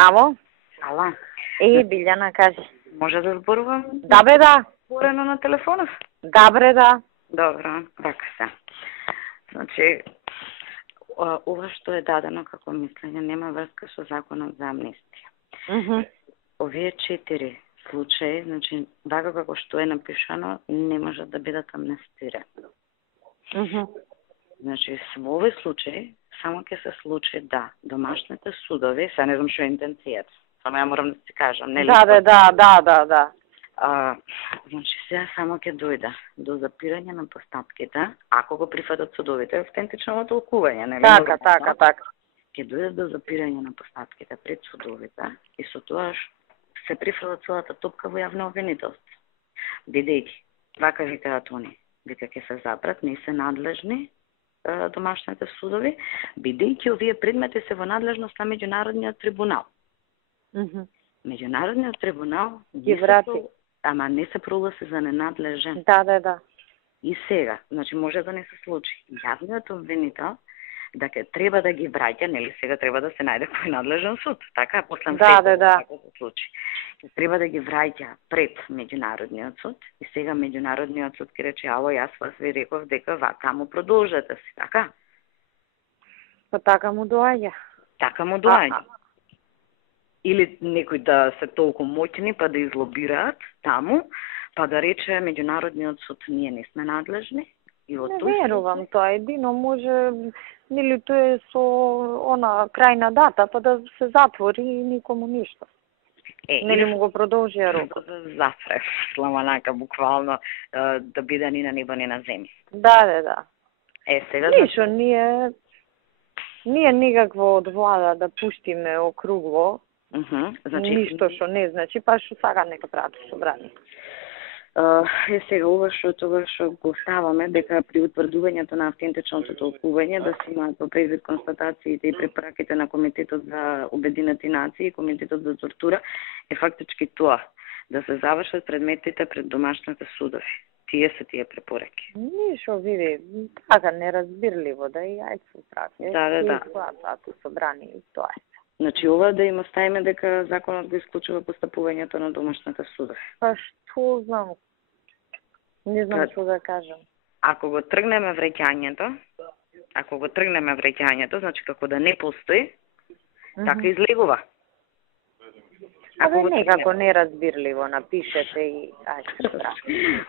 Ало? Ала, Билјана, кажи. може да зборувам Да бе, да. порано на телефонов? Да бре, да. Добро, така се. Значи, ова што е дадено како мислење нема врска со законот за амнестија. Овие 4 случаи, значи, така како што е напишано, не можат да бидат амнестирани. Значи, во овој случај, само ќе се случи да домашните судови, се не знам што е интенцијата, само ја морам да ти кажам, нели? Да. Значи, сега само ќе дојде до запирање на постапките, ако го прифатат судовите, автентично толкување, нели? Така. Ќе дојде до запирање на постапките пред судовите и со тоа се прифрла целата топка во јавно обвинителство. Бидејќи, вака викаат они, вика ќе се запрат, не се надлежни домашните судови, бидејќи овие предмети се во надлежност на Меѓународниот трибунал. Меѓународниот трибунал ги врати, ама не се прогласи за ненадлежен. Да. И сега, значи може да не се случи. Јавниот обвинител дека треба да ги враќа, нели сега треба да се најде кој надлежен суд, така после Да. се случи. Треба да ги враќа пред Меѓународниот суд и сега Меѓународниот суд ќе рече, ало, јас вас ви реков дека вака му продолжете си, така? Па така му доаѓа. Така му доаѓа. Или некои да се толку моќни па да излобираат таму, па да рече Меѓународниот суд ние не сме надлежни. И од Не верувам тоа, едино може, нели тоа е со она крајна дата, па да се затвори и никому ништо. Нели му го продолжи рокот. Да зафре, сламанака, буквално, да биде ни на небо, ни на земја. Да. Сега... Ништо, ние никакво од влада да пуштиме округло, значи, ништо што не значи, па што сакат нека прават собрание. Сега ова што тоа што го ставаме, дека при утврдувањето на автентичното толкување да се имаат во предвид констатациите и препораките на Комитетот за Обединети нации и Комитетот за тортура, е фактички тоа, да се завршат предметите пред домашните судови. Тие се тие препораки. Ништо, види, така неразбирливо да и ајде се прави. Да. Тоа собрание и тоа е. Значи, ова да им оставиме дека законот го исклучува постапувањето на домашните судови. Па што знам? Не знам што да кажам. Ако го тргнеме враќањето, значи како да не постои, така излегува. Некако неразбирливо напишете и ајде се прави.